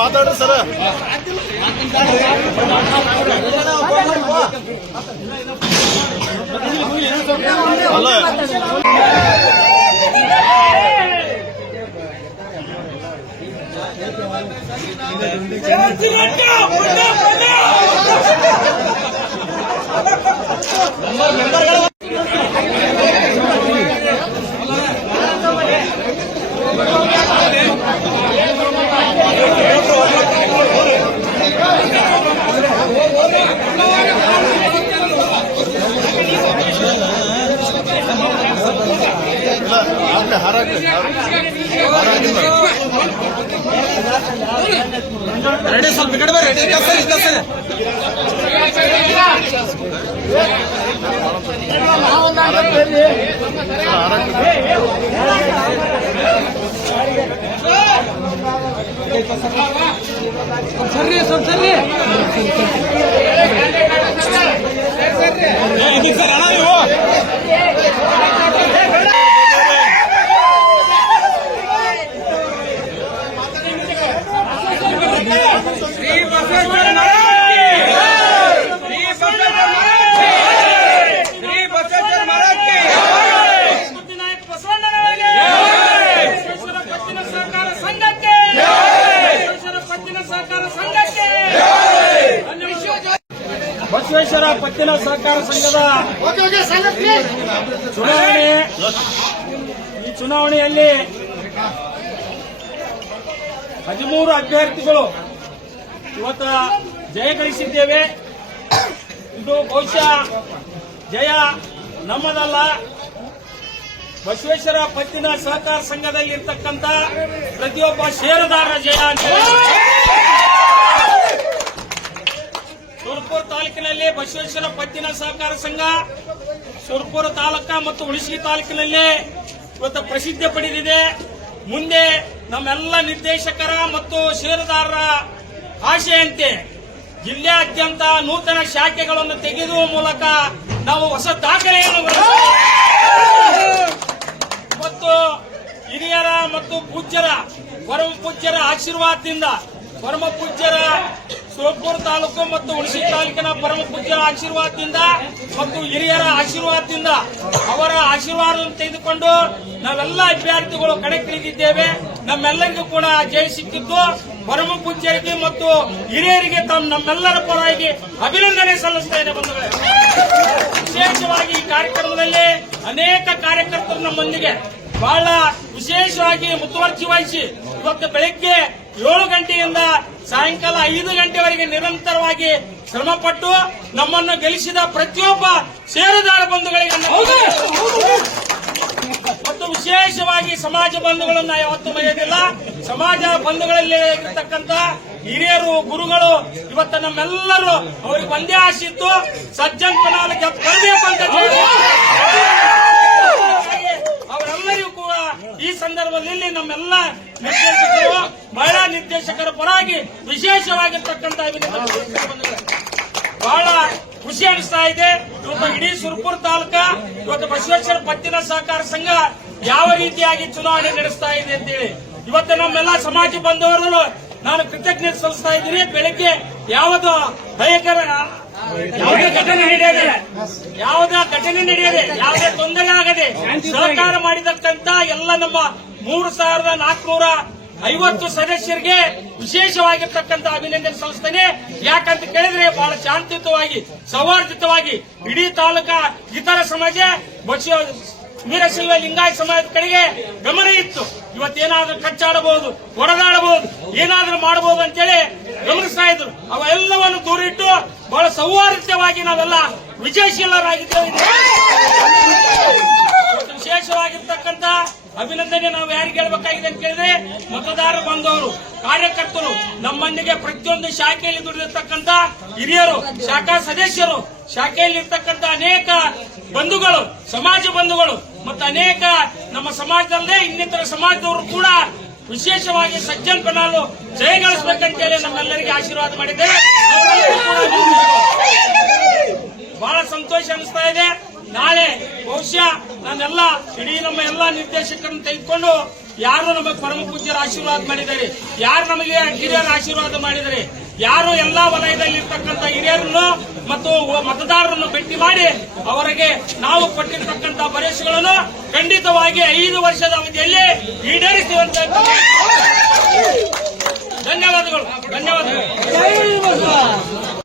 ಮಾತಾಡ್ರಿ ಸರ. ಅಲ್ಲ ರೆಡಿ ಸ್ವಲ್ಪ ಕಡೆ ರೆಡಿ ಸರ್ರಿ ಸ್ವಲ್ಪ ಸರ್ರಿ ಇದು ಸರ್ ಅಣ್ಣ ನೀವು ಬಸವೇಶ್ವರ ಪತ್ತಿನ ಸಹಕಾರ ಸಂಘದ ಈ ಚುನಾವಣೆಯಲ್ಲಿ 13 ಅಭ್ಯರ್ಥಿಗಳು ಇವತ್ತು ಜಯ ಗಳಿಸಿದ್ದೇವೆ. ಇದು ಬಹುಶಃ ಜಯ ನಮ್ಮದಲ್ಲ, ಬಸವೇಶ್ವರ ಪತ್ತಿನ ಸಹಕಾರ ಸಂಘದಲ್ಲಿ ಇರ್ತಕ್ಕಂಥ ಪ್ರತಿಯೊಬ್ಬ ಷೇರುದಾರರ ಜಯ ಅಂತ ಸುರಪುರ ತಾಲೂಕಿನಲ್ಲಿ ಬಸವೇಶ್ವರ ಪತ್ತಿನ ಸಹಕಾರ ಸಂಘ ಸುರಪುರ ತಾಲೂಕ ಮತ್ತು ಹುಣಸಗಿ ತಾಲೂಕಿನಲ್ಲಿ ಇವತ್ತು ಪ್ರಸಿದ್ಧಿ ಪಡೆದಿದೆ. ಮುಂದೆ ನಮ್ಮೆಲ್ಲ ನಿರ್ದೇಶಕರ ಮತ್ತು ಷೇರುದಾರರ ಆಶೆಯಂತೆ ಜಿಲ್ಲೆಯಾದ್ಯಂತ ನೂತನ ಶಾಖೆಗಳನ್ನು ತೆಗೆದುವ ಮೂಲಕ ನಾವು ಹೊಸ ದಾಖಲೆಯನ್ನು ಮತ್ತು ಹಿರಿಯರ ಮತ್ತು ಪೂಜ್ಯರ ಪರಮ ಪೂಜ್ಯರ ಆಶೀರ್ವಾದದಿಂದ ಪರಮ ಪೂಜ್ಯರ ಸುರಪುರ ತಾಲೂಕು ಮತ್ತು ಹುಣಸಗಿ ತಾಲೂಕಿನ ಪರಮ ಪೂಜ್ಯರ ಆಶೀರ್ವಾದದಿಂದ ಮತ್ತು ಹಿರಿಯರ ಆಶೀರ್ವಾದದಿಂದ ಅವರ ಆಶೀರ್ವಾದವನ್ನು ತೆಗೆದುಕೊಂಡು ನಾವೆಲ್ಲ ಅಭ್ಯರ್ಥಿಗಳು ಕಣಕ್ಕಿಳಿದಿದ್ದೇವೆ. ನಮ್ಮೆಲ್ಲರಿಗೂ ಕೂಡ ಜಯ ಸಿಕ್ಕಿದ್ದು ಪರಮ ಪೂಜ್ಯರಿಗೆ ಮತ್ತು ಹಿರಿಯರಿಗೆ ನಮ್ಮೆಲ್ಲರ ಪರವಾಗಿ ಅಭಿನಂದನೆ ಸಲ್ಲಿಸ್ತಾ ಇದೆ. ಬಂಧುಗಳೇ, ವಿಶೇಷವಾಗಿ ಈ ಕಾರ್ಯಕ್ರಮದಲ್ಲಿ ಅನೇಕ ಕಾರ್ಯಕರ್ತರು ನಮ್ಮೊಂದಿಗೆ ಬಹಳ ವಿಶೇಷವಾಗಿ ಮುತುವರ್ಜಿ ವಹಿಸಿ ಇವತ್ತು ಬೆಳಗ್ಗೆ 7 ಗಂಟೆಯಿಂದ ಸಾಯಂಕಾಲ 5 ಗಂಟೆವರೆಗೆ ನಿರಂತರವಾಗಿ ಶ್ರಮಪಟ್ಟು ನಮ್ಮನ್ನು ಗೆಲ್ಲಿಸಿದ ಪ್ರತಿಯೊಬ್ಬ ಷೇರುದಾರ ಬಂಧುಗಳಿಗೆ ಮತ್ತು ವಿಶೇಷವಾಗಿ ಸಮಾಜ ಬಂಧುಗಳನ್ನು ಯಾವತ್ತೂ ಮರೆಯೋದಿಲ್ಲ. ಸಮಾಜ ಬಂಧುಗಳಲ್ಲಿ ಇರತಕ್ಕಂಥ ಹಿರಿಯರು, ಗುರುಗಳು ಇವತ್ತು ನಮ್ಮೆಲ್ಲರೂ ಅವರಿಗೆ ಒಂದೇ ಆಶಿತ್ತು, ಸಜ್ಜನ್ ಪನಾಲಕ್ಕೆ ಬರಬೇಕು ಅಂತ ಅವರೆಲ್ಲರಿಗೂ ಕೂಡ ಈ ಸಂದರ್ಭದಲ್ಲಿ ನಮ್ಮೆಲ್ಲ ನಿರ್ದೇಶಕರು, ಮಹಿಳಾ ನಿರ್ದೇಶಕರ ಪರವಾಗಿ ವಿಶೇಷವಾಗಿರ್ತಕ್ಕಂಥ ಬಹಳ ಖುಷಿ ಅನಿಸ್ತಾ ಇದೆ. ಇವತ್ತು ಇಡೀ ಸುರಪುರ ತಾಲೂಕ ಇವತ್ತು ಬಸವೇಶ್ವರ ಪತ್ತಿನ ಸಹಕಾರ ಸಂಘ ಯಾವ ರೀತಿಯಾಗಿ ಚುನಾವಣೆ ನಡೆಸ್ತಾ ಇದೆ ಅಂತೇಳಿ ಇವತ್ತು ನಮ್ಮೆಲ್ಲ ಸಮಾಜ ಬಂಧುವರು ನಾನು ಕೃತಜ್ಞತೆ ಸಲ್ಲಿಸ್ತಾ ಇದ್ದೀನಿ. ಬೆಳಗ್ಗೆ ಯಾವುದು ಭಯಂಕರ ಯಾವುದೇ ಘಟನೆ ನಡೆಯದೆ ಯಾವುದೇ ತೊಂದರೆ ಆಗದೆ ಸಹಕಾರ ಮಾಡಿದಕ್ಕಂತ ಎಲ್ಲ ನಮ್ಮ 3,450 ಸದಸ್ಯರಿಗೆ ವಿಶೇಷವಾಗಿರ್ತಕ್ಕಂಥ ಅಭಿನಂದನೆ ಸಲ್ಲಿಸ್ತೇನೆ. ಯಾಕಂತ ಕೇಳಿದ್ರೆ ಬಹಳ ಶಾಂತಿಯುತವಾಗಿ ಸೌಹಾರ್ದಿತವಾಗಿ ಇಡೀ ತಾಲೂಕಾ ಇತರ ಸಮಾಜ ವೀರಶೈವ ಲಿಂಗಾಯತ ಸಮಾಜದ ಕಡೆಗೆ ಗಮನ ಇತ್ತು. ಇವತ್ತೇನಾದ್ರೂ ಕಚ್ಚಾಡಬಹುದು, ಹೊಡೆದಾಡಬಹುದು, ಏನಾದ್ರೂ ಮಾಡಬಹುದು ಅಂತೇಳಿ ಗಮನಿಸ್ತಾ ಇದ್ರು. ಅವೆಲ್ಲವನ್ನು ದೂರಿಟ್ಟು ಬಹಳ ಸೌಹಾರ್ದವಾಗಿ ನಾವೆಲ್ಲ ವಿಜಯಶೀಲರಾಗಿದ್ದೇವೆ. ವಿಶೇಷವಾಗಿರ್ತಕ್ಕಂಥ ಅಭಿನಂದನೆ ನಾವು ಯಾರಿಗೆ ಹೇಳ್ಬೇಕಾಗಿದೆ ಅಂತ ಕೇಳಿದ್ರೆ ಮತದಾರ ಬಂದವರು, ಕಾರ್ಯಕರ್ತರು, ನಮ್ಮೊಂದಿಗೆ ಪ್ರತಿಯೊಂದು ಶಾಖೆಯಲ್ಲಿ ದುಡಿದಿರ್ತಕ್ಕಂಥ ಹಿರಿಯರು, ಶಾಖಾ ಸದಸ್ಯರು, ಶಾಖೆಯಲ್ಲಿರ್ತಕ್ಕಂಥ ಅನೇಕ ಬಂಧುಗಳು, ಸಮಾಜ ಬಂಧುಗಳು ಮತ್ತು ಅನೇಕ ನಮ್ಮ ಸಮಾಜದಲ್ಲೇ ಇನ್ನಿತರ ಸಮಾಜದವರು ಕೂಡ ವಿಶೇಷವಾಗಿ ಸಜ್ಜನ್ ಪೆನಾಲು ಜಯಗಳಿಸಬೇಕಂತೇಳಿ ನಮ್ಮೆಲ್ಲರಿಗೆ ಆಶೀರ್ವಾದ ಮಾಡಿದ್ದೇವೆ. ಬಹಳ ಸಂತೋಷ ಅನಿಸ್ತಾ ಇದೆ. ನಾಳೆ ಬಹುಶಃ ನಾನೆಲ್ಲ ಇಡೀ ನಮ್ಮ ಎಲ್ಲಾ ನಿರ್ದೇಶಕರನ್ನು ತೆಗೆದುಕೊಂಡು ಯಾರು ನಮಗೆ ಪರಮ ಪೂಜ್ಯರ ಆಶೀರ್ವಾದ ಮಾಡಿದ್ದಾರೆ, ಯಾರು ನಮಗೆ ಹಿರಿಯರ ಆಶೀರ್ವಾದ ಮಾಡಿದ್ದಾರೆ, ಯಾರು ಎಲ್ಲಾ ವಲಯದಲ್ಲಿರ್ತಕ್ಕಂಥ ಹಿರಿಯರನ್ನು ಮತ್ತು ಮತದಾರರನ್ನು ಭೇಟಿ ಮಾಡಿ ಅವರಿಗೆ ನಾವು ಕೊಟ್ಟಿರ್ತಕ್ಕಂಥ ಭರವಸೆಗಳನ್ನು ಖಂಡಿತವಾಗಿ 5 ವರ್ಷದ ಅವಧಿಯಲ್ಲಿ ಈಡೇರಿಸುವಂತ ಧನ್ಯವಾದಗಳು.